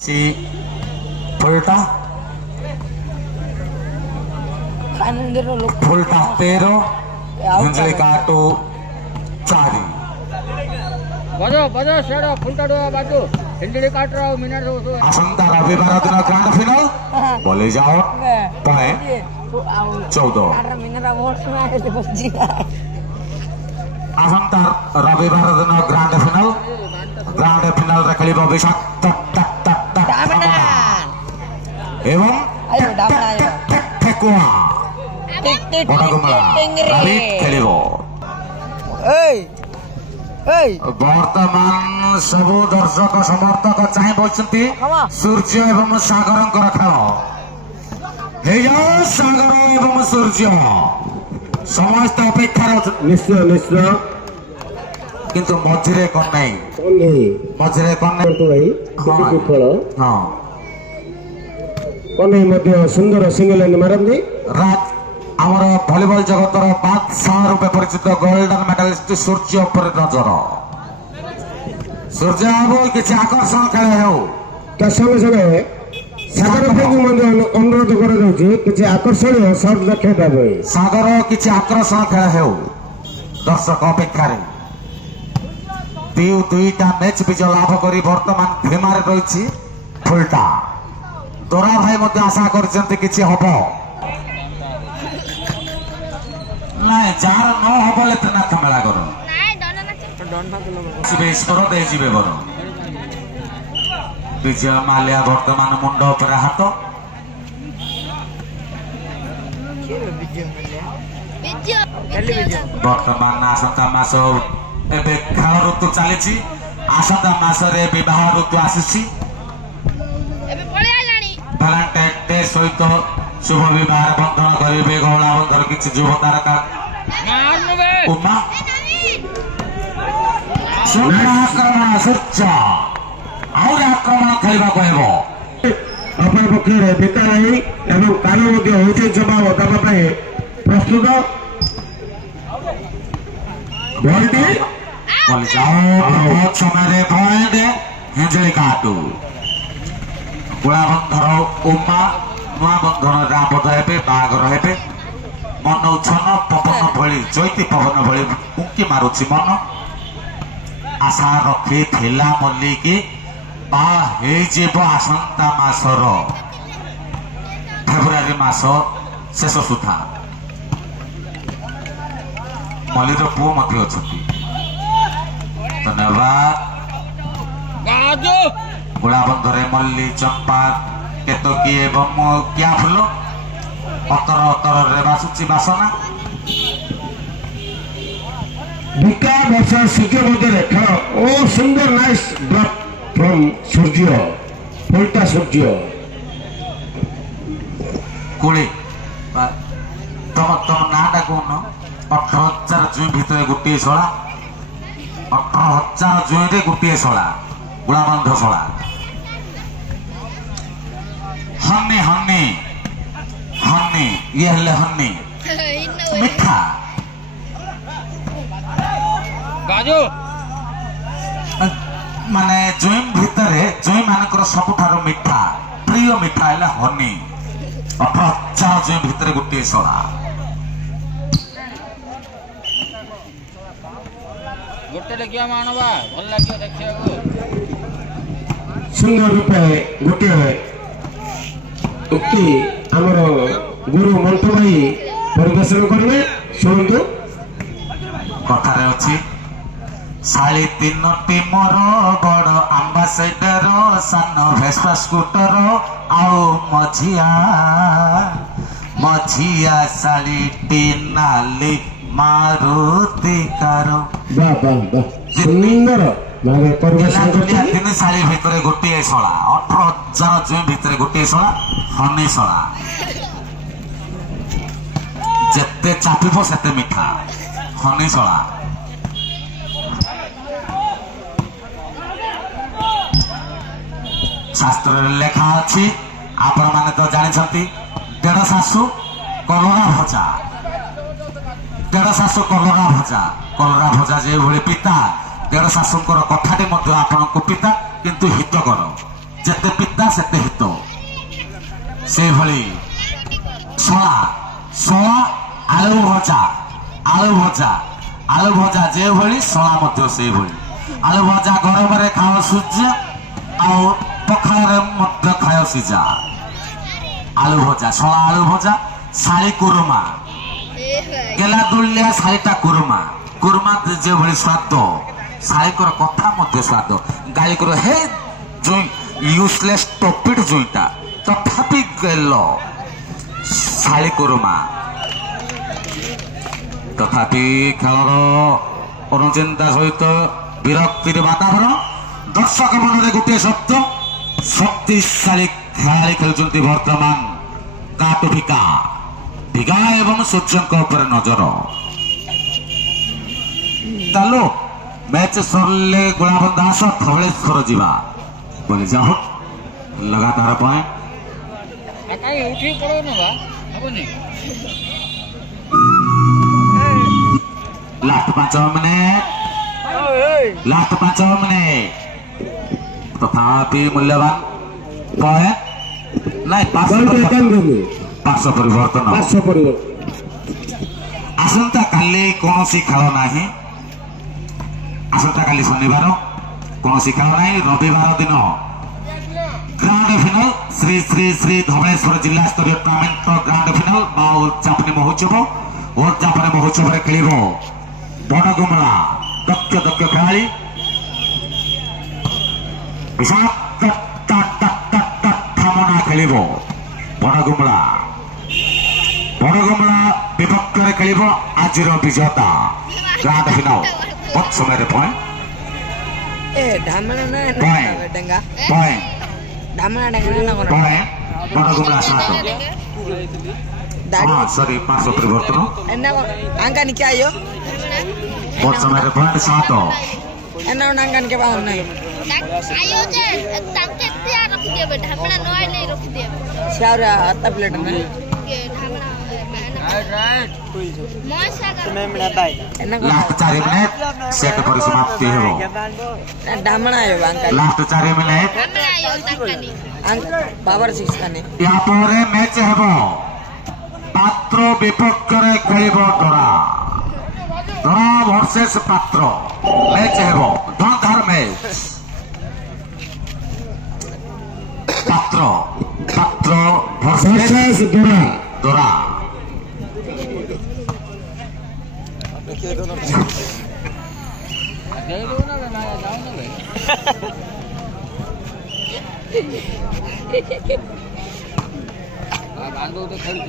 Si Fulta Fulta Pero Hunjali-Katu Cari Asanta Rabibar Dina Grand Final boleh jawab poin 14 Asanta Rabibar Dina Grand Final रे खेलिब विशाख तक तक तक तक एवं ठेकुआ बड़गुमला रवि खेलिब वर्तमान सबु दर्शक समर्थक चाहे बचती सूर्य एवं सागर खेल सागर एवं सूर्य समस्त अपेक्षा निश्चय निश्चय किंतु मझिरे कौन नहीं मझिरे कौन नहीं खेल हाँ कौन सुंदर सिंगल मारती राज आमर भलीबल जगतर बादशाह रूपे परिचित गोल्डन मेडालिस्ट सूर्य उपर नजर सूर्य बाबू किसी आकर्षण खेल हो संगे संगे सागर भाई अनुरोध कर आकर्षण सर्ट देखा सागर किसी आकर्षण खेल हो दर्शक अपेक्षा दुईटा मैच विजय लाभ कर बर्तमान धीमार रही फुलटा दोरा भाई आशा कर हम नाई जार न हम नाथ मेला कर ईश्वर दे बर विजय माल्या बर्तमान मुंड पर हाथ बर्तमान आसंता मास एबे खेल ऋतु चली आसंता मासरे विवाह ऋतु आसी भैलेंटाइन डे सहित शुभ विवाह बंधन करेंगे गहला बंधन किसी युव तारका उमा आक्रमण सूर्य आउर आक्रमण खेलवा कहब अपन पक्ष बिता नहीं एवं काल जवाब देवाई प्रस्तुत समय पॉइंट हिंजलिकाटु गुलाबंधर उमा नुआ बंधन आबद्ध हे बाघर हे मन उछन पवन भली चैती पवन भली उंकी मारुची मन आशा रखी थिला मल्लिकी आसंता मासर फेब्रुआरी मास शेष सुधा मल्लीर पुओ धन्यवाद गुलाबंधरे मल्ली चंपा केतकी एवं क्या फूल अतर अतर रे बासुची बासना विका वर्षा सूर्य मध्य खेल ओ सुंदर नाइस ड्रप फ्रॉम सूर्य फुलटा सूर्य कोड़ी तुम नाटा कौन 18,000 जुई भितर गोटे शला 18,000 जुई रे गोटे शला गुलाबंध शला हन्नी हन्नी हन्नी ये हेले हन्नी मिठा गाजो माने जुईम भितर जुई मानकर सबुठार मिठा प्रिय मिठा है हनी 18,000 जुई भितर गोटे शला गोटे देखिया मानवा भल लागियो देखिया सुंदर रूपे गोटे उक्ति आमर गुरु मंटू भाई परिवेशन करेंगे शुणु कथारे अच्छी शाली 3टी मोर बड़ आंबासेडर सान भेस्पा स्कूटर आउ मझिया मझिया शाली नाली मारुति कार सुंदर तीन शाली भितर गोटे शला 18,000 जुई भितर गोटे शला हनी शला जेते चापिब सेते मिठा हनी शला शास्त्र लेखा अच्छी आपण माने तो जानी देढ़ शाशु कलरा भजा देढ़ शाशु कलरा भजा जो पिता देढ़ शाशुंकर कथाटी आपन को पिता किंतु हितकर ଯେତେ ପିତା ସେତେ ହିତ ସେଇଭଳି ଶଳା ଆଳୁ ଭଜା ଯେଭଳି ଶଳା ମଧ୍ୟ ସେଇଭଳି ଆଳୁ ଭଜା ଗରମରେ ଖାଅ ସୂର୍ଯ୍ୟ ଆଉ ପଖାଳରେ ମଧ୍ୟ ଖାଅ ସିଝା ଆଳୁ ଭଜା ଶଳା ଆଳୁ ଭଜା ଶାଳି କୁରୁମା ଗେଲା ଦୁଳିଆ ଶାଳିଟା କୁରୁମା ଯେଭଳି ସ୍ୱାଦ ଶାଳିଙ୍କର କଥା ମଧ୍ୟ ସ୍ୱାଦ ଗାଳିକର ହେ ଜୁଇଁ ୟୁଜଲେସ୍ ଟପିଡ ଜୁଇଁଟା ତଥାପି ଗେଲ ଶାଳି କୁରୁମା ତଥାପି ଖେଳର ଅନୁଚିନ୍ତା ସହିତ ବିରକ୍ତିର ବାତାବରଣ ଦର୍ଶକ ମନରେ ଗୋଟିଏ ଶବ୍ଦ ଶକ୍ତିଶାଳୀ ଖେଳାଳି ଖେଳୁଛନ୍ତି ବର୍ତ୍ତମାନ କାଟୁ ଭିକା ଏବଂ ସୂର୍ଯ୍ୟଙ୍କ ଉପରେ ନଜର ଚାଲୁ ମ୍ୟାଚ ସରିଲେ ଗୋଳାବନ୍ଧା ଆସ ଧବଳେଶ୍ୱର ଯିବା ବୋଲି ଯାହ ଲଗାତାର ପଏଣ୍ଟ କାଇଁ ଉଠି ପଡଉନ ବା ହବନି ଲାଷ୍ଟ 5 ମିନିଟ ତଥାପି ମୂଲ୍ୟବାନ ପଏଣ୍ଟ ନାଇଁ ପାର୍ଶ୍ବ ପରିବର୍ତ୍ତନ ଆସନ୍ତା କାଲି କୌଣସି ଖେଳ ନାହିଁ ଆସନ୍ତା କାଲି ଶନିବାର କୌଣସି ଖେଳ ନାହିଁ ରବିବାର ଦିନ ଗ୍ରାଣ୍ଡ ଫିନାଲ ଶ୍ରୀ ଶ୍ରୀ ଶ୍ରୀ ଧବଳେଶ୍ୱର ଜିଲ୍ଲା ସ୍ତରୀୟ ଟୁର୍ଣ୍ଣାମେଣ୍ଟ ଗ୍ରାଣ୍ଡ ଫିନାଲ ବା ଉଦ୍ଯାପନୀ ମହୋତ୍ସବରେ ଖେଳିବ ବଣଗୁମଳା ଦକ୍ଷ ଖେଳାଳି ଥାମନା ଖେଳିବ ବଣଗୁମଳା ବିପକ୍ଷରେ ଖେଳିବ ଆଜିର ବିଜେତା ଗ୍ରାଣ୍ଡ ଫିନାଲ ବହୁତ ସମୟରେ ପଏଣ୍ଟ ବଣଗୁମଳା 7 ସରି ପାର୍ଶ୍ବ ପରିବର୍ତ୍ତନ ବହୁତ ସମୟରେ ପଏଣ୍ଟ 7 ଲାଷ୍ଟ 4 ମିନିଟ ସେଟ୍ ପରିସମାପ୍ତି ହେବ ଲାଷ୍ଟ 4 ମିନିଟ ଏହା ପରେ ମ୍ୟାଚ ହେବ ପାତ୍ର ବିପକ୍ଷରେ ଖେଳିବ ଦରା ଭର୍ସେସ ପାତ୍ର ମ୍ୟାଚ ହେବ ଧନଧାର ମ୍ୟାଚ ପାତ୍ର ଭର୍ସେସ ଦରା ବାନ୍ଧବ ତ ଖେଳୁଛ